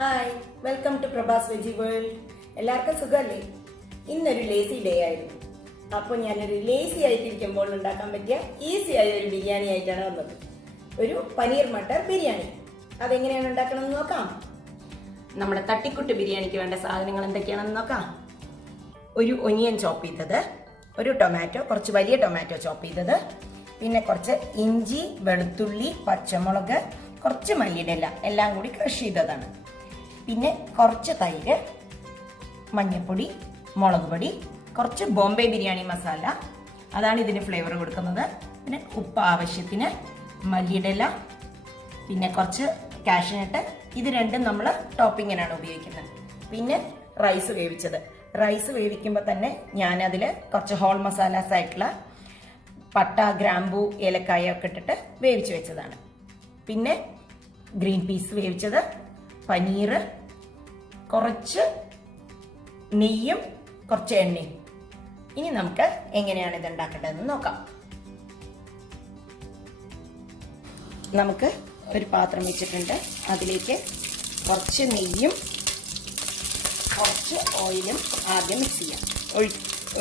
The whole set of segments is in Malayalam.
Hi, welcome to Prabhas veggie world. എല്ലാവർക്കും സുഖമല്ലേ? ഇന്നൊരു ലേസി ഡേ ആയിരുന്നു. അപ്പോൾ ഞാനൊരു ലേസി ആയിട്ടിരിക്കുമ്പോൾ ഉണ്ടാക്കാൻ പറ്റിയ ഈസി ആയ ഒരു ബിരിയാണി ആയിട്ടാണ് വന്നത്. ഒരു പനീർ മട്ടർ ബിരിയാണി. അതെങ്ങനെയാണ് ഉണ്ടാക്കണമെന്ന് നോക്കാം. നമ്മുടെ തട്ടിക്കുട്ട് ബിരിയാണിക്ക് വേണ്ട സാധനങ്ങൾ എന്തൊക്കെയാണെന്ന് നോക്കാം. ഒരു ഒനിയൻ ചോപ്പ് ചെയ്തത്, ഒരു ടൊമാറ്റോ, കുറച്ച് വലിയ ടൊമാറ്റോ ചോപ്പ് ചെയ്തത്, പിന്നെ കുറച്ച് ഇഞ്ചി, വെളുത്തുള്ളി, പച്ചമുളക്, കുറച്ച് മല്ലിയില എല്ലാം കൂടി ക്രഷ് ചെയ്തതാണ്. പിന്നെ കുറച്ച് തൈര്, മഞ്ഞൾപ്പൊടി, മുളക് പൊടി, കുറച്ച് ബോംബെ ബിരിയാണി മസാല, അതാണ് ഇതിന് ഫ്ലേവർ കൊടുക്കുന്നത്. പിന്നെ ഉപ്പ് ആവശ്യത്തിന്, മല്ലിയില, പിന്നെ കുറച്ച് കാഷ്യൂനട്ട്. ഇത് രണ്ടും നമ്മൾ ടോപ്പിങ്ങിനാണ് ഉപയോഗിക്കുന്നത്. പിന്നെ റൈസ് വേവിച്ചത്. റൈസ് വേവിക്കുമ്പോൾ തന്നെ ഞാനതിൽ കുറച്ച് ഹോൾ മസാലാസ് ആയിട്ടുള്ള പട്ട, ഗ്രാമ്പൂ, ഏലക്കായ ഒക്കെ ഇട്ടിട്ട് വേവിച്ച് വെച്ചതാണ്. പിന്നെ ഗ്രീൻ പീസ് വേവിച്ചത്, പനീർ, കുറച്ച് നെയ്യും കുറച്ച് എണ്ണയും. ഇനി നമുക്ക് എങ്ങനെയാണ് ഇത് ഉണ്ടാക്കേണ്ടതെന്ന് നോക്കാം. നമുക്ക് ഒരു പാത്രം വെച്ചിട്ടുണ്ട്. അതിലേക്ക് കുറച്ച് നെയ്യും കുറച്ച് ഓയിലും ആദ്യം മിക്സ് ചെയ്യാം.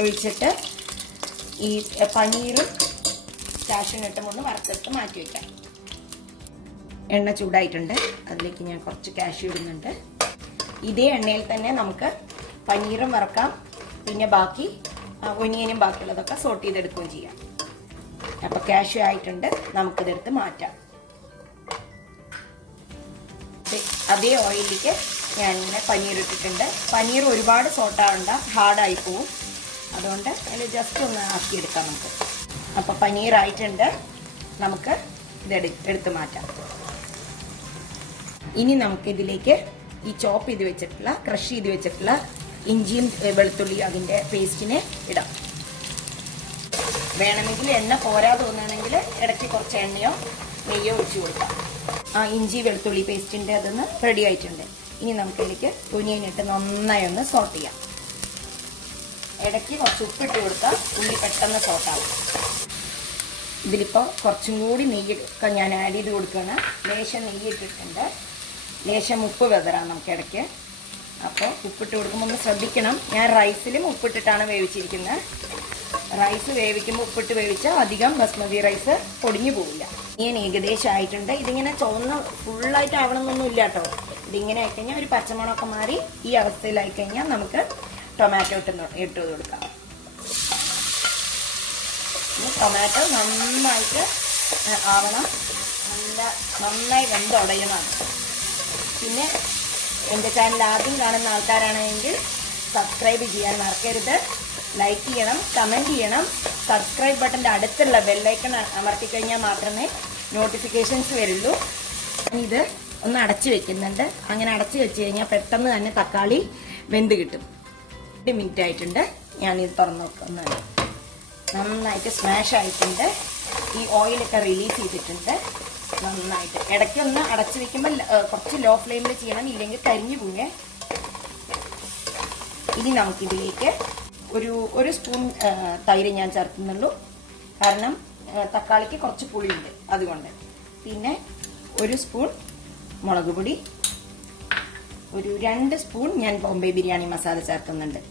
ഒഴിച്ചിട്ട് ഈ പനീറും കാഷ്യൂനട്ടും ഒന്ന് വറുത്തെടുത്ത് മാറ്റി വയ്ക്കാം. എണ്ണ ചൂടായിട്ടുണ്ട്. അതിലേക്ക് ഞാൻ കുറച്ച് കാഷ്യൂ ഇടുന്നുണ്ട്. ഇതേ എണ്ണയിൽ തന്നെ നമുക്ക് പനീറും വറക്കാം. പിന്നെ ബാക്കി ഒനിയനും ബാക്കിയുള്ളതൊക്കെ സോട്ട് ചെയ്തെടുക്കുകയും ചെയ്യാം. അപ്പോൾ കാഷ്യൂ ആയിട്ടുണ്ട്. നമുക്കിതെടുത്ത് മാറ്റാം. അതേ ഓയിലിലേക്ക് ഞാനിങ്ങനെ പനീർ ഇട്ടിട്ടുണ്ട്. പനീർ ഒരുപാട് സോട്ടാവണ്ട, ഹാർഡായി പോവും. അതുകൊണ്ട് അതിൽ ജസ്റ്റ് ഒന്ന് ആക്കിയെടുക്കാം നമുക്ക്. അപ്പോൾ പനീർ ആയിട്ടുണ്ട്. നമുക്ക് എടുത്ത് മാറ്റാം. ഇനി നമുക്കിതിലേക്ക് ഈ ചോപ്പ് ചെയ്ത് വെച്ചിട്ടുള്ള, ക്രഷ് ചെയ്ത് വെച്ചിട്ടുള്ള ഇഞ്ചിയും വെളുത്തുള്ളിയും അതിൻ്റെ പേസ്റ്റിനെ ഇടാം. വേണമെങ്കിൽ എണ്ണ പോരാ തോന്നുകയാണെങ്കിൽ ഇടയ്ക്ക് കുറച്ച് എണ്ണയോ നെയ്യോ ഒഴിച്ച് കൊടുക്കാം. ആ ഇഞ്ചി വെളുത്തുള്ളി പേസ്റ്റിൻ്റെ അതൊന്ന് റെഡി ആയിട്ടുണ്ട്. ഇനി നമുക്കിതിലേക്ക് ഒനിയനിട്ട് നന്നായി ഒന്ന് സോട്ട് ചെയ്യാം. ഇടയ്ക്ക് കുറച്ച് ഉപ്പിട്ട് കൊടുത്താൽ ഉള്ളി പെട്ടെന്ന് സോട്ടാവും. ഇതിലിപ്പോൾ കുറച്ചും കൂടി നെയ്യൊക്കെ ഞാൻ ആഡ് ചെയ്ത് കൊടുക്കുകയാണ്. ലേശം നെയ്യ് ഇട്ടിട്ടുണ്ട്. ലേശം ഉപ്പ് വെതറാം നമുക്ക് ഇടയ്ക്ക്. അപ്പോൾ ഉപ്പിട്ട് കൊടുക്കുമ്പോൾ ഒന്ന് ശ്രദ്ധിക്കണം. ഞാൻ റൈസിലും ഉപ്പിട്ടിട്ടാണ് വേവിച്ചിരിക്കുന്നത്. റൈസ് വേവിക്കുമ്പോൾ ഉപ്പിട്ട് വേവിച്ചാൽ അധികം ബസ്മതി റൈസ് പൊടിഞ്ഞു പോവില്ല. ഞാൻ ഏകദേശം ആയിട്ടുണ്ട്. ഇതിങ്ങനെ ചുവന്ന് ഫുള്ളായിട്ട് ആവണമെന്നൊന്നും ഇല്ല കേട്ടോ. ഇതിങ്ങനെ ആയിക്കഴിഞ്ഞാൽ ഒരു പച്ചമണമൊക്കെ മാറി ഈ അവസ്ഥയിലായിക്കഴിഞ്ഞാൽ നമുക്ക് ടൊമാറ്റോ ഇട്ട് കൊടുക്കാം. ടൊമാറ്റോ നന്നായിട്ട് ആവണം. നന്നായി വെന്തുടയണം. പിന്നെ എൻ്റെ ചാനൽ ആദ്യം കാണുന്ന ആൾക്കാരാണെങ്കിൽ സബ്സ്ക്രൈബ് ചെയ്യാൻ മറക്കരുത്. ലൈക്ക് ചെയ്യണം, കമൻറ്റ് ചെയ്യണം. സബ്സ്ക്രൈബ് ബട്ടൻ്റെ അടുത്തുള്ള ബെല്ലൈക്കൺ അമർത്തിക്കഴിഞ്ഞാൽ മാത്രമേ നോട്ടിഫിക്കേഷൻസ് വരുള്ളൂ. ഇത് ഒന്ന് അടച്ചു വെക്കുന്നുണ്ട്. അങ്ങനെ അടച്ചു വെച്ച് കഴിഞ്ഞാൽ പെട്ടെന്ന് തന്നെ തക്കാളി വെന്ത് കിട്ടും. 2 മിനിറ്റ് ആയിട്ടുണ്ട്. ഞാനിത് തുറന്ന് നോക്കുന്നത്. നന്നായിട്ട് സ്മാഷ് ആയിട്ടുണ്ട്. ഈ ഓയിലൊക്കെ റിലീസ് ചെയ്തിട്ടുണ്ട് നന്നായിട്ട്. ഇടയ്ക്കൊന്ന് അടച്ചു വെക്കുമ്പോൾ കുറച്ച് ലോ ഫ്ലെയിമിൽ ചെയ്യണം, ഇല്ലെങ്കിൽ കരിഞ്ഞു പോവേ. ഇനി നമുക്കിതിലേക്ക് ഒരു സ്പൂൺ തൈര് ഞാൻ ചേർക്കുന്നുള്ളൂ. കാരണം തക്കാളിക്ക് കുറച്ച് പുളിയുണ്ട്, അതുകൊണ്ട്. പിന്നെ 1 സ്പൂൺ മുളക് പൊടി, ഒരു 2 സ്പൂൺ ഞാൻ ബോംബെ ബിരിയാണി മസാല ചേർക്കുന്നുണ്ട്.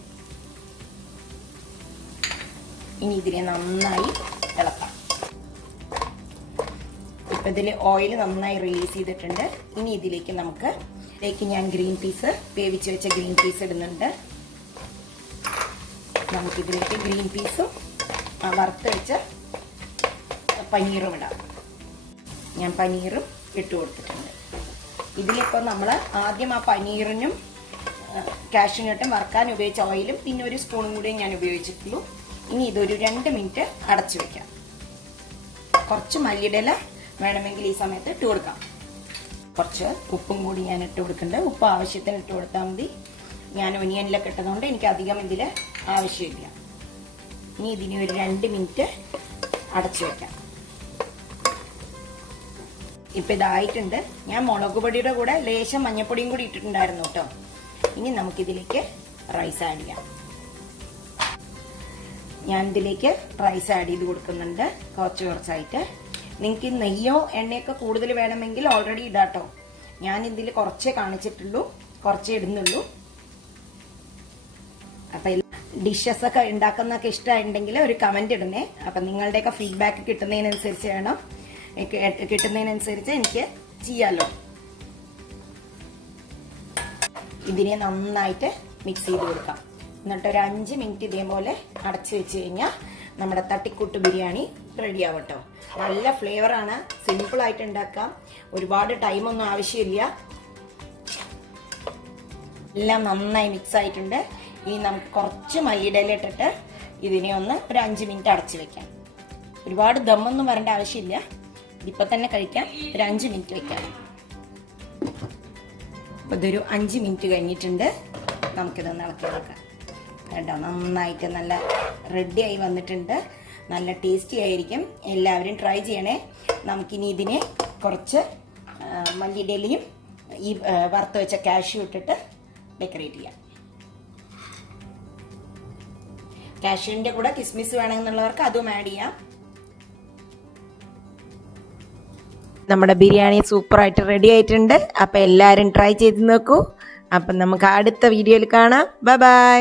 ഇനി ഇതിനെ നന്നായി ഇളക്കാം. ഇപ്പം ഇതിൽ ഓയിൽ നന്നായി റിലീസ് ചെയ്തിട്ടുണ്ട്. ഇനി ഇതിലേക്ക് ഞാൻ ഗ്രീൻ പീസ്, വേവിച്ച് വെച്ച ഗ്രീൻ പീസ് ഇടുന്നുണ്ട്. നമുക്കിതിലേക്ക് ഗ്രീൻ പീസും വറുത്ത് വെച്ച പനീറും ഇടാം. ഞാൻ പനീറും ഇട്ട് കൊടുത്തിട്ടുണ്ട്. ഇതിലിപ്പോൾ നമ്മൾ ആദ്യം ആ പനീറിനും കാഷ്യൂനട്ടും വറുക്കാൻ ഉപയോഗിച്ച ഓയിലും പിന്നെ 1 സ്പൂണും കൂടി ഞാൻ ഉപയോഗിച്ചിട്ടുള്ളൂ. ഇനി ഇതൊരു 2 മിനിറ്റ് അടച്ചു വെക്കാം. കുറച്ച് മല്ലിയില വേണമെങ്കിൽ ഈ സമയത്ത് ഇട്ട് കൊടുക്കാം. കുറച്ച് ഉപ്പും കൂടി ഞാൻ ഇട്ട് കൊടുക്കുന്നുണ്ട്. ഉപ്പ് ആവശ്യത്തിന് ഇട്ട് കൊടുത്താൽ മതി. ഞാൻ ഒനിയനിലൊക്കെ ഇട്ടതുകൊണ്ട് എനിക്ക് അധികം ഇതിൽ ആവശ്യമില്ല. ഇനി ഇതിന് ഒരു 2 മിനിറ്റ് അടച്ചു വെക്കാം. ഇപ്പം ഇതായിട്ടുണ്ട്. ഞാൻ മുളക് പൊടിയുടെ കൂടെ ലേശം മഞ്ഞൾപ്പൊടിയും കൂടി ഇട്ടിട്ടുണ്ടായിരുന്നു കേട്ടോ. ഇനി നമുക്കിതിലേക്ക് റൈസ് ആഡ് ചെയ്യാം. ഞാൻ ഇതിലേക്ക് റൈസ് ആഡ് ചെയ്ത് കൊടുക്കുന്നുണ്ട് കുറച്ചായിട്ട്. നിങ്ങൾക്ക് നെയ്യോ എണ്ണയൊക്കെ കൂടുതൽ വേണമെങ്കിൽ ഓൾറെഡി ഇടാട്ടോ. ഞാനിതിൽ കുറച്ചേ കാണിച്ചിട്ടുള്ളൂ, കുറച്ചേ ഇടുന്നുള്ളൂ. അപ്പം ഡിഷസൊക്കെ ഉണ്ടാക്കുന്നതൊക്കെ ഇഷ്ടമായിട്ടുണ്ടെങ്കിൽ ഒരു കമൻറ്റ് ഇടണേ. അപ്പം നിങ്ങളുടെയൊക്കെ ഫീഡ്ബാക്ക് കിട്ടുന്നതിനനുസരിച്ച് എനിക്ക് ചെയ്യാമല്ലോ. ഇതിനെ നന്നായിട്ട് മിക്സ് ചെയ്ത് കൊടുക്കാം. എന്നിട്ട് ഒരു 5 മിനിറ്റ് ഇതേപോലെ അടച്ചു വെച്ച് കഴിഞ്ഞാൽ നമ്മുടെ തട്ടിക്കൂട്ട് ബിരിയാണി റെഡി ആവട്ടോ. നല്ല ഫ്ലേവറാണ്, സിമ്പിളായിട്ട് ഉണ്ടാക്കാം, ഒരുപാട് ടൈമൊന്നും ആവശ്യമില്ല. എല്ലാം നന്നായി മിക്സ് ആയിട്ടുണ്ട്. ഇനി നമുക്ക് കുറച്ച് മല്ലിയുടെ ഇല ഇട്ടിട്ട് ഇതിനെ ഒന്ന് ഒരു 5 മിനിറ്റ് അടച്ചു വെക്കാം. ഒരുപാട് ദമ്മൊന്നും വരേണ്ട ആവശ്യമില്ല, ഇതിപ്പോൾ തന്നെ കഴിക്കാം. ഒരു 5 മിനിറ്റ് വെക്കാം. അപ്പോൾ ഇതൊരു 5 മിനിറ്റ് കഴിഞ്ഞിട്ടുണ്ട്. നമുക്കിതൊന്ന് ഇളക്കി നോക്കാം. കേട്ടോ, നന്നായിട്ട് നല്ല റെഡിയായി വന്നിട്ടുണ്ട്. നല്ല ടേസ്റ്റി ആയിരിക്കും, എല്ലാവരും ട്രൈ ചെയ്യണേ. നമുക്കിനി ഇതിനെ കുറച്ച് മല്ലിയുടെ ഇലയും ഈ വറുത്ത് വെച്ച കാഷ്യൂ ഇട്ടിട്ട് ഡെക്കറേറ്റ് ചെയ്യാം. കാഷ്യൂവിൻ്റെ കൂടെ കിസ്മിസ് വേണമെന്നുള്ളവർക്ക് അതും ആഡ് ചെയ്യാം. നമ്മുടെ ബിരിയാണി സൂപ്പറായിട്ട് റെഡി ആയിട്ടുണ്ട്. അപ്പം എല്ലാവരും ട്രൈ ചെയ്ത് നോക്കൂ. അപ്പം നമുക്ക് അടുത്ത വീഡിയോയിൽ കാണാം. Bye bye.